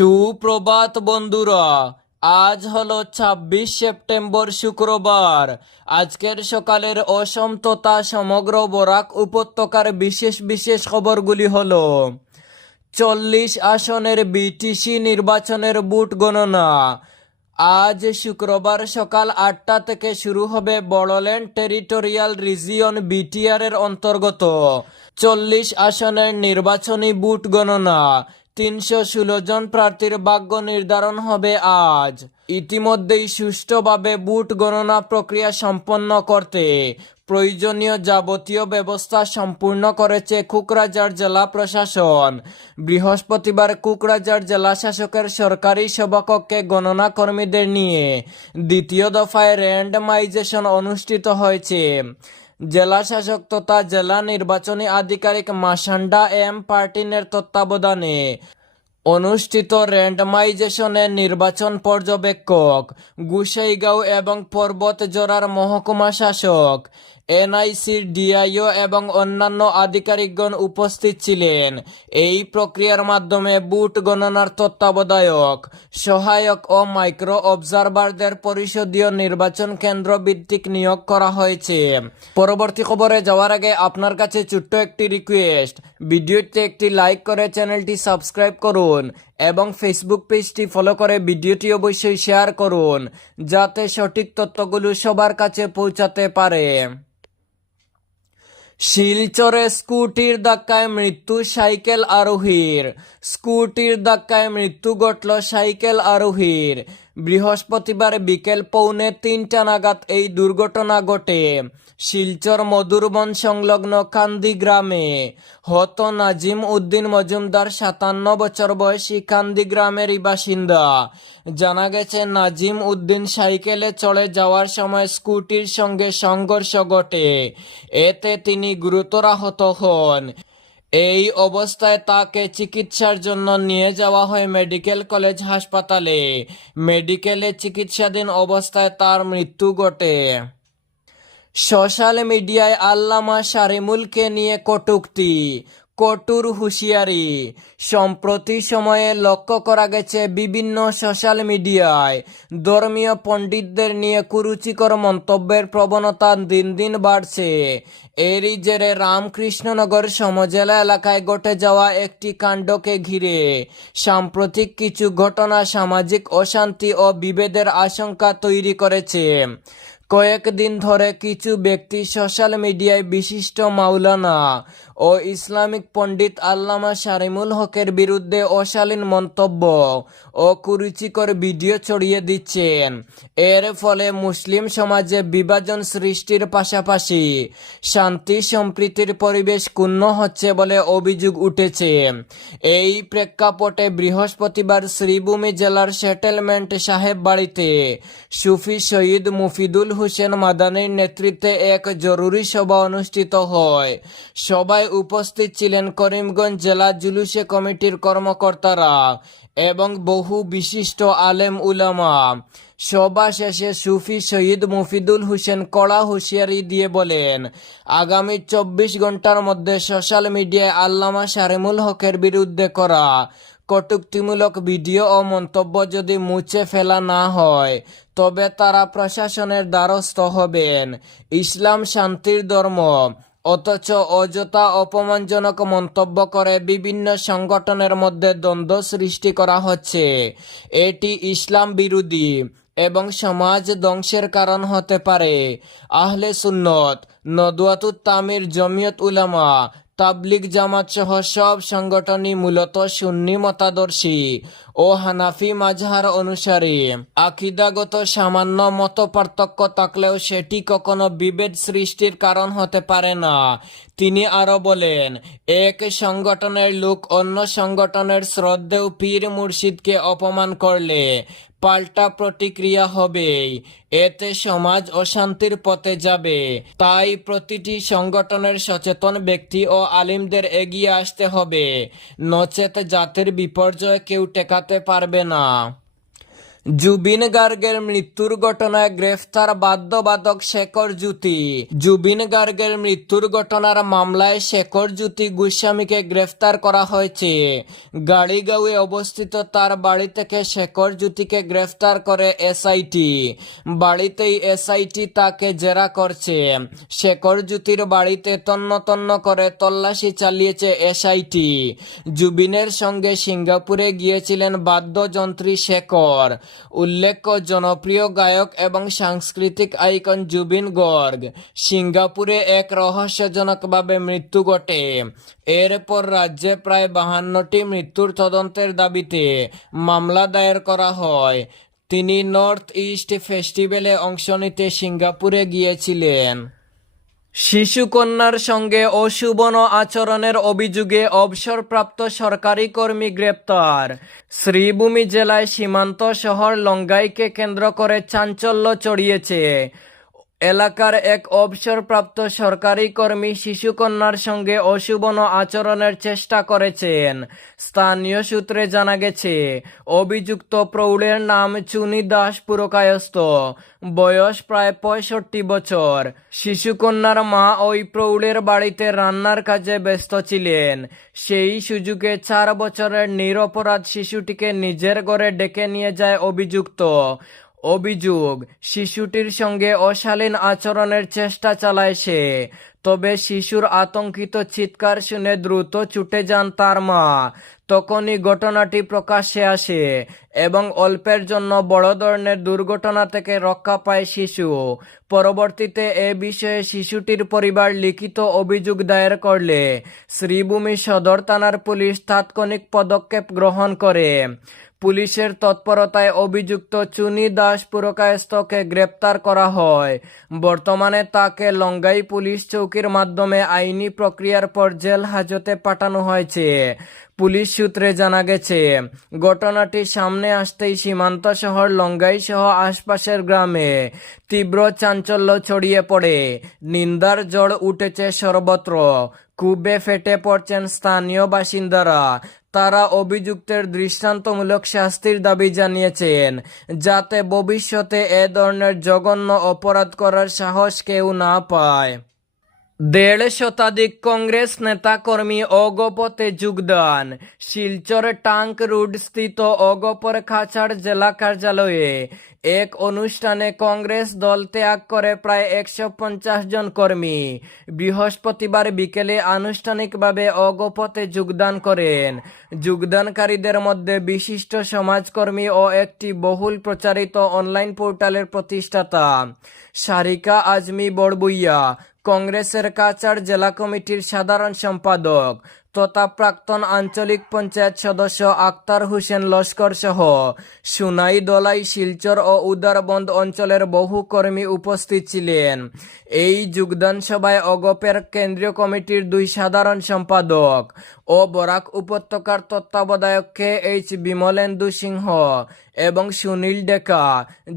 সুপ্রভাত বন্ধুরা, আজ হলো ছাব্বিশ সেপ্টেম্বর শুক্রবার। আজকের সকালের অসম তথা সমগ্র বরাক উপত্যকার বিশেষ বিশেষ খবরগুলি হল, চল্লিশ আসনের বিটিসি নির্বাচনের বুট গণনা। আজ শুক্রবার সকাল আটটা থেকে শুরু হবে বড়োল্যান্ড টেরিটোরিয়াল রিজিয়ন বিটিআর এর অন্তর্গত। চল্লিশ আসনের নির্বাচনী বুট গণনা। তিনশো ষোলো জন প্রার্থীর ভাগ্য নির্ধারণ হবে আজ। ইতিমধ্যেই সুষ্ঠুভাবে বুট গণনা প্রক্রিয়া সম্পন্ন করতে প্রয়োজনীয় যাবতীয় ব্যবস্থা সম্পূর্ণ করেছে কুকরাঝাড় জেলা প্রশাসন। বৃহস্পতিবার কুকরাঝাড় জেলা শাসকের সরকারি সভাকক্ষে গণনা কর্মীদের নিয়ে দ্বিতীয় দফায় র্যান্ডমাইজেশন অনুষ্ঠিত হয়েছে। জেলা শাসক তথা জেলা নির্বাচনী আধিকারিক মাসান্ডা এম পার্টিনের তত্ত্বাবধানে অনুষ্ঠিত র্যান্ডমাইজেশনের নির্বাচন পর্যবেক্ষক, গুসাইগাঁও এবং পর্বত জোড়ার মহকুমা শাসক এনআইসির ডিআইও এবং অন্যান্য আধিকারিকগণ উপস্থিত ছিলেন। এই প্রক্রিয়ার মাধ্যমে বুট গণনার তত্ত্বাবধায়ক, সহায়ক ও মাইক্রো অবজারভারদের পরিষদীয় নির্বাচন কেন্দ্র ভিত্তিক নিয়োগ করা হয়েছে। পরবর্তী খবরে যাওয়ার আগে আপনার কাছে ছোট্ট একটি রিকোয়েস্ট। ভিডিওতে একটি লাইক করে চ্যানেলটি সাবস্ক্রাইব করুন এবং ফেসবুক পেজটি ফলো করে ভিডিওটি অবশ্যই শেয়ার করুন, যাতে সঠিক তথ্যগুলো সবার কাছে পৌঁছাতে পারে। শিলচরে স্কুটির ধাক্কায় মৃত্যু সাইকেল আরোহীর। স্কুটির ধাক্কায় মৃত্যু ঘটল সাইকেল আরোহীর। বৃহস্পতিবার বিকেল পৌনে তিনটা নাগাদ এই দুর্ঘটনা ঘটে। শিলচর মধুরবন সংলগ্ন কান্দি গ্রামে। হত নাজিম উদ্দিন মজুমদার সাতান্ন বছর বয়সী কান্দি গ্রামেরই বাসিন্দা। জানা গেছে, নাজিম উদ্দিন সাইকেলে চড়ে যাওয়ার সময় স্কুটির সঙ্গে সংঘর্ষ ঘটে। এতে তিনি গুরুতর আহত হন। এই অবস্থায় তাকে চিকিৎসার জন্য নিয়ে যাওয়া হয় মেডিকেল কলেজ হাসপাতালে। মেডিকেলে চিকিৎসাধীন অবস্থায় তার মৃত্যু ঘটে। সোশ্যাল মিডিয়ায় আল্লামা শারিমুলকে নিয়ে কটুক্তি। কটুর হুঁশিয়ারি। সম্প্রতি সময়ে লক্ষ্য করা গেছে বিভিন্ন সোশ্যাল মিডিয়ায় ধর্মীয় পণ্ডিতদের নিয়ে কুরুচিকর মন্তব্যের প্রবণতা দিন দিন বাড়ছে। এরই জেরে রামকৃষ্ণনগর সমজেলা এলাকায় ঘটে যাওয়া একটি কাণ্ডকে ঘিরে সাম্প্রতিক কিছু ঘটনা সামাজিক অশান্তি ও বিভেদের আশঙ্কা তৈরি করেছে। কয়েকদিন ধরে কিছু ব্যক্তি সোশ্যাল মিডিয়ায় বিশিষ্ট মাওলানা ও ইসলামিক পণ্ডিত আল্লামা শারিমুল হকের বিরুদ্ধে অশালীন মন্তব্য ও কুরুচিকর ভিডিও ছড়িয়ে দিচ্ছেন। এর ফলে মুসলিম সমাজে বিভাজন সৃষ্টির পাশাপাশি শান্তি সম্প্রীতির পরিবেশ ক্ষুণ্ণ হচ্ছে বলে অভিযোগ উঠেছে। এই প্রেক্ষাপটে বৃহস্পতিবার শ্রীভূমি জেলার সেটেলমেন্ট সাহেব বাড়িতে সুফি শহীদ মুফিদুল হোসেন মাদানির নেতৃত্বে এক জরুরি সভা অনুষ্ঠিত হয়। সভায় উপস্থিত ছিলেন করিমগঞ্জ জেলা জুলুসে কমিটির কর্মকর্তারা এবং বহু বিশিষ্ট আলেম উলামা। সভা শেষে সুফি শহীদ মুফিদুল হোসেন কড়া হুঁশিয়ারি দিয়ে বলেন, আগামী চব্বিশ ঘণ্টার মধ্যে সোশ্যাল মিডিয়ায় আল্লামা শারিমুল হকের বিরুদ্ধে করা কটুক্তিমূলক ভিডিও ও মন্তব্য যদি মুছে ফেলা না হয়, তবে তারা প্রশাসনের দ্বারস্থ হবেন। ইসলাম শান্তির ধর্ম। অথচ অযথা অপমানজনক মন্তব্য করে বিভিন্ন সংগঠনের মধ্যে দ্বন্দ্ব সৃষ্টি করা হচ্ছে। এটি ইসলাম বিরোধী এবং সমাজ ধ্বংসের কারণ হতে পারে। আহলে সুন্নত নদুয়াতুত তামির জমিয়ত উলামা তাবলিগ জামাত সহ সব সংগঠনই মূলত সুন্নি মতাদর্শী ও হানাফি মাজহার অনুসারী। আকিদাগত সামান্য মত পার্থক্য থাকলেও সেটি কখনো বিভেদ সৃষ্টির কারণ হতে পারে না। তিনি আরও বলেন, এক সংগঠনের লোক অন্য সংগঠনের শ্রদ্ধেও পীর মুর্শিদকে অপমান করলে পাল্টা প্রতিক্রিয়া হবে। এতে সমাজ অশান্তির পথে যাবে। তাই প্রতিটি সংগঠনের সচেতন ব্যক্তি ও আলিমদের এগিয়ে আসতে হবে। নচেত জাতির বিপর্যয় কেউ টেকাতে পারবে না। জুবিন গার্গের মৃত্যুর ঘটনায় গ্রেফতার বাদ্যবাদক শেখর জ্যোতি। জুবিন গার্গের মৃত্যুর ঘটনার মামলায় শেখর জ্যোতি গোস্বামীকে গ্রেফতার করা হয়েছে। গাড়িগাঁওয়ে অবস্থিত তার বাড়ি থেকে শেখর জ্যোতিকে গ্রেফতার করে এসআইটি। বাড়িতেই এসআইটি তাকে জেরা করছে। শেখর জ্যোতির বাড়িতে তন্ন তন্ন করে তল্লাশি চালিয়েছে এসআইটি। জুবিনের সঙ্গে সিঙ্গাপুরে গিয়েছিলেন বাদ্যযন্ত্রী শেখর। উল্লেখ্য জনপ্রিয় গায়ক এবং সাংস্কৃতিক আইকন জুবিন গর্গ। সিঙ্গাপুরে এক রহস্যজনকভাবে মৃত্যু ঘটে। এরপর রাজ্যে প্রায় বাহান্নটি মৃত্যুর তদন্তের দাবিতে মামলা দায়ের করা হয়। তিনি নর্থ ইস্ট ফেস্টিভ্যালে অংশ নিতে সিঙ্গাপুরে গিয়েছিলেন। শিশুকন্যার সঙ্গে অশুভন আচরণের অভিযোগে অবসরপ্রাপ্ত সরকারি কর্মী গ্রেপ্তার। শ্রীভূমি জেলায় সীমান্ত শহর লঙ্গাইকে কেন্দ্র করে চাঞ্চল্য ছড়িয়েছে। এলাকার এক অবসরপ্রাপ্ত সরকারি কর্মী শিশুকন্যার সঙ্গে অশুভন আচরণের চেষ্টা করেছেন। স্থানীয় সূত্রে জানা গেছে, অভিযুক্ত প্রৌঢ়ের নাম চুনি দাস পুরকায়স্ত বয়স প্রায় পঁয়ষট্টি বছর। শিশুকন্যার মা ওই প্রৌঢ়ের বাড়িতে রান্নার কাজে ব্যস্ত ছিলেন। সেই সুযোগে চার বছরের নিরপরাধ শিশুটিকে নিজের ঘরে ডেকে নিয়ে যায় অভিযুক্ত। অভিযোগ, শিশুটির সঙ্গে অশালীন আচরণের চেষ্টা চালায় সে, তবে শিশুর আতঙ্কিত চিৎকার শুনে দ্রুত ছুটে যান তার মা। তখনই ঘটনাটি প্রকাশ্যে আসে এবং অল্পের জন্য বড় ধরনের দুর্ঘটনা থেকে রক্ষা পায় শিশু। পরবর্তীতে এ বিষয়ে শিশুটির পরিবার লিখিত অভিযোগ দায়ের করলে শ্রীভূমি সদর থানার পুলিশ তাৎক্ষণিক পদক্ষেপ গ্রহণ করে। পুলিশের তৎপরতায় অভিযুক্ত চুনি দাস পুরকায়স্তকে গ্রেপ্তার করা হয়। বর্তমানে তাকে লঙ্গাই পুলিশ চৌকির মাধ্যমে আইনি প্রক্রিয়ার পর জেল হাজতে পাঠানো হয়েছে। পুলিশ সূত্রে জানা গেছে, ঘটনাটি সামনে আসতেই সীমান্ত শহর লঙ্গাই সহ আশপাশের গ্রামে তীব্র চাঞ্চল্য ছড়িয়ে পড়ে। নিন্দার জড় উঠেছে সর্বত্র। কুবে ফেটে পড়ছেন স্থানীয় বাসিন্দারা। তারা অভিযুক্তের দৃষ্টান্তমূলক শাস্তির দাবি জানিয়েছেন, যাতে ভবিষ্যতে এ ধরনের জঘন্য অপরাধ করার সাহস কেউ না পায়। দেড় শতাধিক কংগ্রেস নেতাকর্মী অগপতে যোগদান। শিলচর টাঙ্ক রোড স্থিত অগপর খাঁচার জেলা কার্যালয়ে এক অনুষ্ঠানে কংগ্রেস দল ত্যাগ করে প্রায় একশো পঞ্চাশ জন কর্মী। বৃহস্পতিবার বিকেলে আনুষ্ঠানিকভাবে অগপতে যোগদান করেন। যোগদানকারীদের মধ্যে বিশিষ্ট সমাজকর্মী ও একটি বহুল প্রচারিত অনলাইন পোর্টালের প্রতিষ্ঠাতা। সারিকা আজমি বড়বুইয়া কংগ্রেসের কাচার জেলা কমিটির সাধারণ সম্পাদক তথা প্রাক্তন আঞ্চলিক পঞ্চায়েত সদস্য আক্তার হোসেন লস্কর সহ সুনাই দলাই, শিলচর ও উদারবন্দ অঞ্চলের বহু কর্মী উপস্থিত ছিলেন। এই যোগদান সভায় অগপের কেন্দ্রীয় কমিটির দুই সাধারণ সম্পাদক ও বরাক উপত্যকার তত্ত্বাবধায়ক কে এইচ বিমলেন্দু সিংহ এবং সুনীল ডেকা,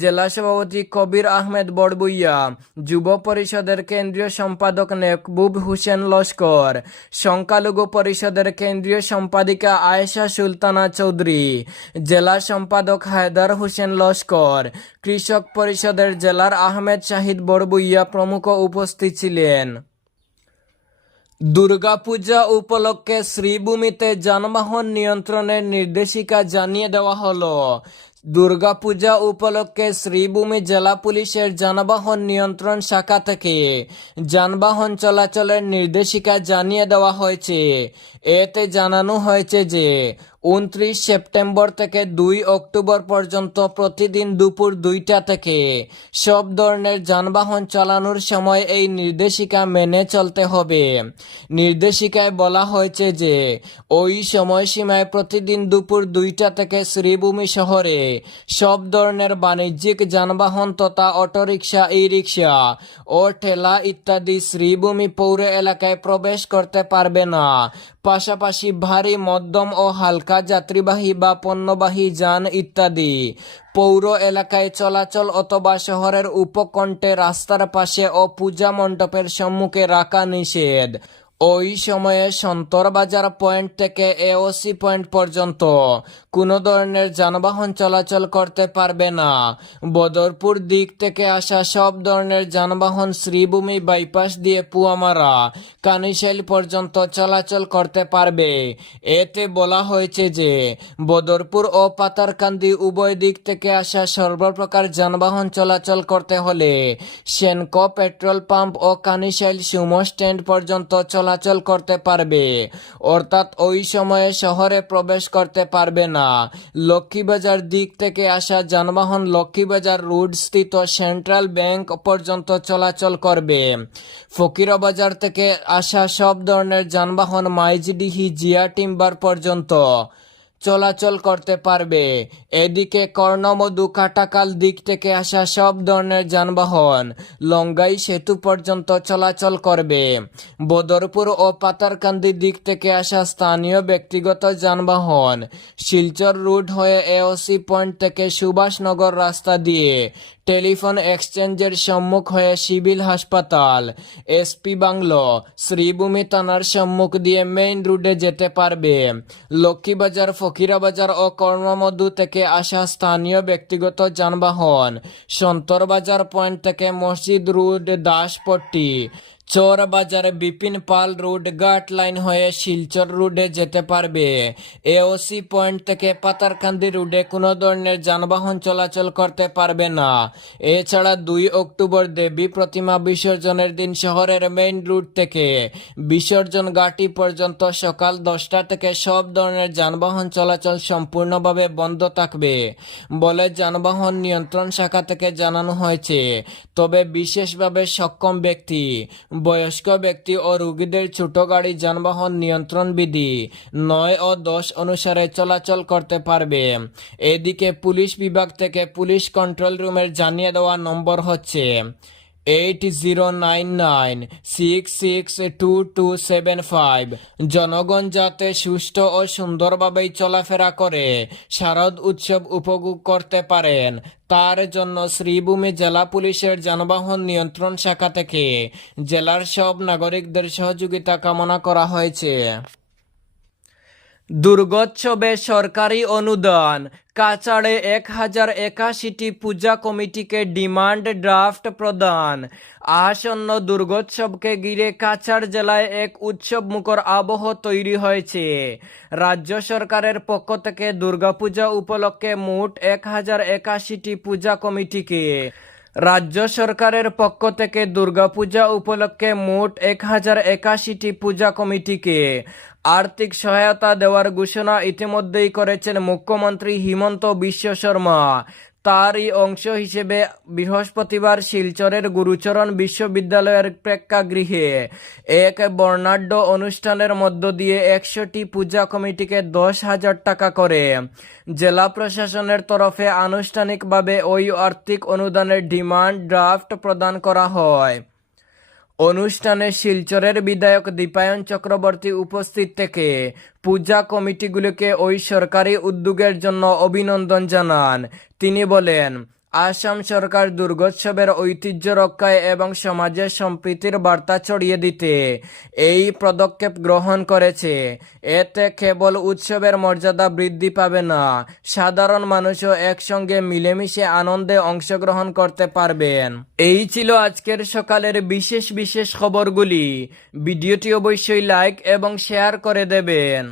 জেলা সভাপতি কবির আহমেদ বড়বুইয়া, যুব পরিষদের কেন্দ্রীয় সম্পাদক নেকবুব হোসেন লস্কর, সংখ্যালঘু পরিষদের কেন্দ্রীয় সম্পাদিকা আয়েশা সুলতানা চৌধুরী, জেলা সম্পাদক হায়দার হোসেন লস্কর, কৃষক পরিষদের জেলার আহমেদ শাহিদ বড়বুইয়া প্রমুখ উপস্থিত ছিলেন। দুর্গাপূজা উপলক্ষে শ্রীভূমিতে যানবাহন নিয়ন্ত্রণের নির্দেশিকা জানিয়ে দেওয়া হলো। দুর্গাপূজা উপলক্ষে শ্রীভূমি জেলা পুলিশের যানবাহন নিয়ন্ত্রণ শাখা থেকে যানবাহন চলাচলের নির্দেশিকা জানিয়ে দেওয়া হয়েছে। এতে জানানো হয়েছে যে উনত্রিশ সেপ্টেম্বর থেকে দুই অক্টোবর পর্যন্ত প্রতিদিন দুপুর দুইটা থেকে। সব ধরনের যানবাহন চালানোর সময় এই নির্দেশিকা মেনে চলতে হবে। নির্দেশিকায় বলা হয়েছে যে, ওই সময়সীমায় প্রতিদিন দুপুর দুইটা থেকে শ্রীভূমি শহরে সব ধরনের বাণিজ্যিক যানবাহন তথা অটোরিকশা ই রিক্সা ও ঠেলা ইত্যাদি শ্রীভূমি পৌর এলাকায় প্রবেশ করতে পারবে না। পাশাপাশি ভারী মধ্যম ও হালকা যাত্রীবাহী বা পণ্যবাহী যান ইত্যাদি। পৌর এলাকায় চলাচল অথবা শহরের উপকণ্ঠে রাস্তার পাশে ও পূজা মণ্ডপের সম্মুখে রাখা নিষেধ। ওই সময়ে সন্তর বাজার পয়েন্ট থেকে এওসি পয়েন্ট পর্যন্ত কোনো ধরনের যানবাহন চলাচল করতে পারবে না। বদরপুর দিক থেকে আসা সব ধরনের যানবাহন শ্রীভূমি বাইপাস দিয়ে পুয়ামারা, কানিশাইল পর্যন্ত চলাচল করতে পারবে। এতে বলা হয়েছে যে, বদরপুর ও পাতারকান্দি উভয় দিক থেকে আসা সর্বপ্রকার যানবাহন চলাচল করতে হলে সেনকো পেট্রোল পাম্প ও কানিশাইল সুমো স্ট্যান্ড পর্যন্ত চলাচল করতে পারবে। অর্থাৎ ওই সময়ে শহরে প্রবেশ করতে পারবে না। লক্ষ্মীবাজার দিক থেকে আসা যানবাহন লক্ষ্মীবাজার রোড স্থিত সেন্ট্রাল ব্যাংক পর্যন্ত চলাচল করবে। ফকিরবাজার থেকে আসা সব ধরনের যানবাহন মাইজডিহি জিয়া টিম্বার পর্যন্ত। চলাচল করতে পারবে। এদিকে কর্ণমধু কাটাকাল দিক থেকে আসা সব ধরনের যানবাহন লঙ্গাই সেতু পর্যন্ত চলাচল করবে। বদরপুর ও পাতারকান্দি দিক থেকে আসা স্থানীয় ব্যক্তিগত যানবাহন শিলচর রুট হয়ে এওসি পয়েন্ট থেকে সুভাষনগর রাস্তা দিয়ে টেলিফোন এক্সচেঞ্জের সম্মুখ হয়ে সিভিল হাসপাতাল, এসপি বাংলো, শ্রীভূমি থানার সম্মুখ দিয়ে মেইন রোডে যেতে পারবে। লক্ষ্মীবাজার, ফকিরাবাজার ও কর্মমধু থেকে আসা স্থানীয় ব্যক্তিগত যানবাহন, সন্তরবাজার পয়েন্ট থেকে মসজিদ রোড দাসপট্টি। চোর বাজারে বিপিন পাল রোড ঘাট লাইন হয়ে শিলচর রোডে যেতে পারবে। এওসি পয়েন্ট থেকে পাতারকান্দি রোডে কোনো ধরনের যানবাহন চলাচল করতে পারবে না। এছাড়া দুই অক্টোবর দেবী প্রতিমা বিসর্জনের দিন শহরের মেইন রুট থেকে বিসর্জন ঘাটি পর্যন্ত সকাল দশটা থেকে সব ধরনের যানবাহন চলাচল সম্পূর্ণভাবে বন্ধ থাকবে বলে যানবাহন নিয়ন্ত্রণ শাখা থেকে জানানো হয়েছে। তবে বিশেষভাবে সক্ষম ব্যক্তি বয়স্ক ব্যক্তি ও রোগীদের ছোট গাড়ি যানবাহন নিয়ন্ত্রণ বিধি নয় ও দশ অনুসারে চলাচল করতে পারবে। এদিকে পুলিশ বিভাগ থেকে পুলিশ কন্ট্রোল রুমের জানিয়ে দেওয়া নম্বর হচ্ছে eight zero nine nine six six two two seven five জনগণ যাতে সুষ্ঠু ও সুন্দরভাবেই চলাফেরা করে, শারদ উৎসব উপভোগ করতে পারেন। তার জন্য শ্রীভূমি জেলা পুলিশের যানবাহন নিয়ন্ত্রণ শাখা থেকে জেলার সব নাগরিকদের সহযোগিতা কামনা করা হয়েছে। দুর্গোৎসবে সরকারি অনুদান। কাছাড়ে এক হাজার একাশিটি পূজা কমিটিকে ডিমান্ড ড্রাফট প্রদান। আসন্ন দুর্গোৎসবকে ঘিরে কাছাড় জেলায় এক উৎসব মুখর আবহ তৈরি হয়েছে। রাজ্য সরকারের পক্ষ থেকে দুর্গাপূজা উপলক্ষে মোট এক হাজার একাশিটি পূজা কমিটিকে। রাজ্য সরকারের পক্ষ থেকে দুর্গাপূজা উপলক্ষে মোট এক হাজার একাশিটি পূজা কমিটিকে। আর্থিক সহায়তা দেওয়ার ঘোষণা ইতিমধ্যেই করেছেন মুখ্যমন্ত্রী হিমন্ত বিশ্ব শর্মা। তারই অংশ হিসেবে বৃহস্পতিবার শিলচরের গুরুচরণ বিশ্ববিদ্যালয়ের প্রেক্ষাগৃহে এক বর্ণাঢ্য অনুষ্ঠানের মধ্য দিয়ে একশোটি পূজা কমিটিকে দশ হাজার টাকা করে। জেলা প্রশাসনের তরফে আনুষ্ঠানিকভাবে ওই আর্থিক অনুদানের ডিমান্ড ড্রাফট প্রদান করা হয়। অনুষ্ঠানে শিলচরের বিধায়ক দীপায়ন চক্রবর্তী উপস্থিত থেকে পূজা কমিটিগুলিকে ওই সরকারি উদ্যোগের জন্য অভিনন্দন জানান। তিনি বলেন আসাম সরকার দুর্গোৎসবের ঐতিহ্য রক্ষায় এবং সমাজের সম্প্রীতির বার্তা ছড়িয়ে দিতে এই পদক্ষেপ গ্রহণ করেছে। এতে কেবল উৎসবের মর্যাদা বৃদ্ধি পাবে না, সাধারণ মানুষও একসঙ্গে মিলেমিশে আনন্দে অংশগ্রহণ করতে পারবেন। এই ছিল আজকের সকালের বিশেষ বিশেষ খবরগুলি। ভিডিওটি অবশ্যই লাইক এবং শেয়ার করে দেবেন।